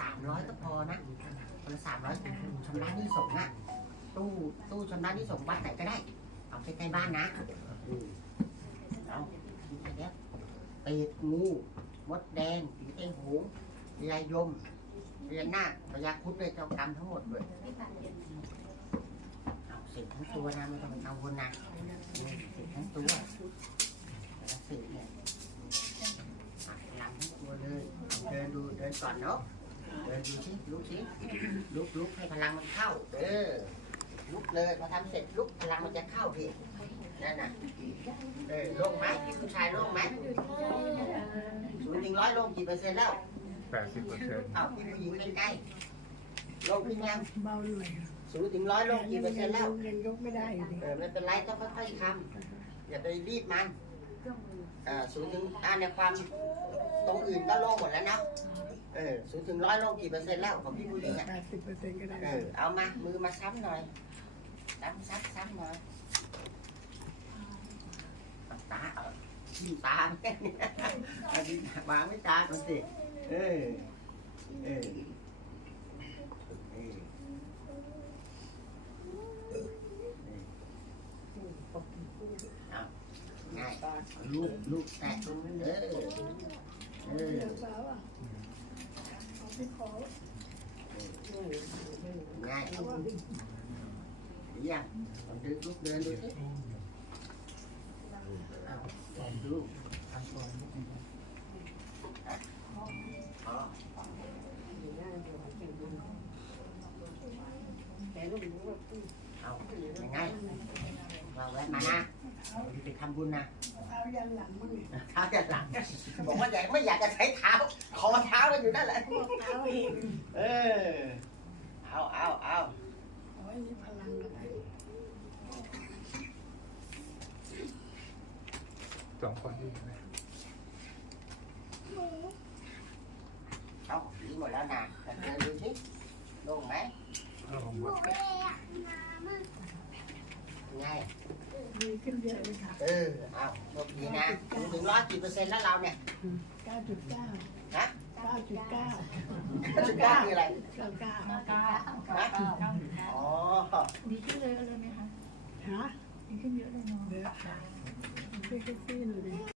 สามร้อยก็พอนะคนละสามร้อยชำระหนี้สงฆ์อะตู้ตู้ชำระหนี้สงฆ์วัดไหนก็ได้ เอาใกล้ๆบ้านนะอืมเอาอันเนี้ยเป็ดงูมดแดงผีเต้งหงเรียยมเรียนาพญาครุดเลยเจ้ากรรมทั้งหมดเลยเอาเสร็จทั้งตัวนะไม่ต้องกังวลนะเสร็จทั้งตัวแล้วเสร็จเนี่ยหลังทั้งตัวเลย เดินดูเดินก่อนเนาะ เดินดูสิลุกสิลุกลุกให้พลังมันเข้า เออ ลุกเลยพอทำเสร็จลุกพลังมันจะเข้าพี่นั่นน่ะเออโล่งไหมผู้ชายโล่งไหมศูนย์ถึงร้อยโล่งกี่เปอร์เซ็นต์แล้วแปดสิบเปอร์เซ็นต์เอาพี่ผู้หญิงใกล้ๆโล่งขึ้นยังเบาหน่อยศูนย์ถึงร้อยโล่งกี่เปอร์เซ็นต์แล้วยังยกไม่ได้อยู่ดิเออไม่เป็นไรต้องค่อยๆทำอย่าไปรีบมันเออศูนย์ถึงอ่าในความตรง อื่นก็โล่งหมดแล้วนะเออศูนย์ถึงร้อยโล่งกี่เปอร์เซ็นต์แล้วของพี่ผู้หญิงอะแปดสิบเปอร์เซ็นต์ก็ได้ เออเอามามือมาซ้ำหน่อยซ้ำซ้ำซ้ำหน่อยเอาตาเอาทิ่มตาแม่เนี่ยเอาดิวางไม่ตาก่อนสิเออเออเออเอาง่ายลูกลูกแตะตรงนั้นเออ เออเดี๋ยวสาวอะเอาไปของ่ายเอาว่าหรือยังลองดึงลูกเดินดูสิเอาลองดูอ๋อแกลูกหนูแบบเอายังไง เราแวะมานะไปทำบุญนะเอายันหลังมั้งเนี่ยเท้าจะหลังบอกว่าอยากไม่อยากจะใช้เท้าขอเท้ามันอยู่นั่นแหละพวกเอาเองเออเอาเอาเอาเอาไว้มีพลังกันไปสองคนที่ไหมเอาดีหมดแล้วนะแต่เดินดูสิลงไหม เอาหมด ไง ดี ขึ้นเยอะเลยค่ะเออเอาโชคดีนะ ถึงถึงร้อยกี่เปอร์เซ็นต์แล้วเราเนี่ยเก้าจุดเก้าฮะเก้าจุดเก้าจุดเก้าคืออะไรเก้าเก้าเก้าฮะเก้าเก้าเก้าอ๋อ ดีขึ้นเลยเลยไหมคะ ฮะดีขึ้นเยอะเลยเนาะเดี๋ยวค่ะช่วยกันซี่หน่อยดิ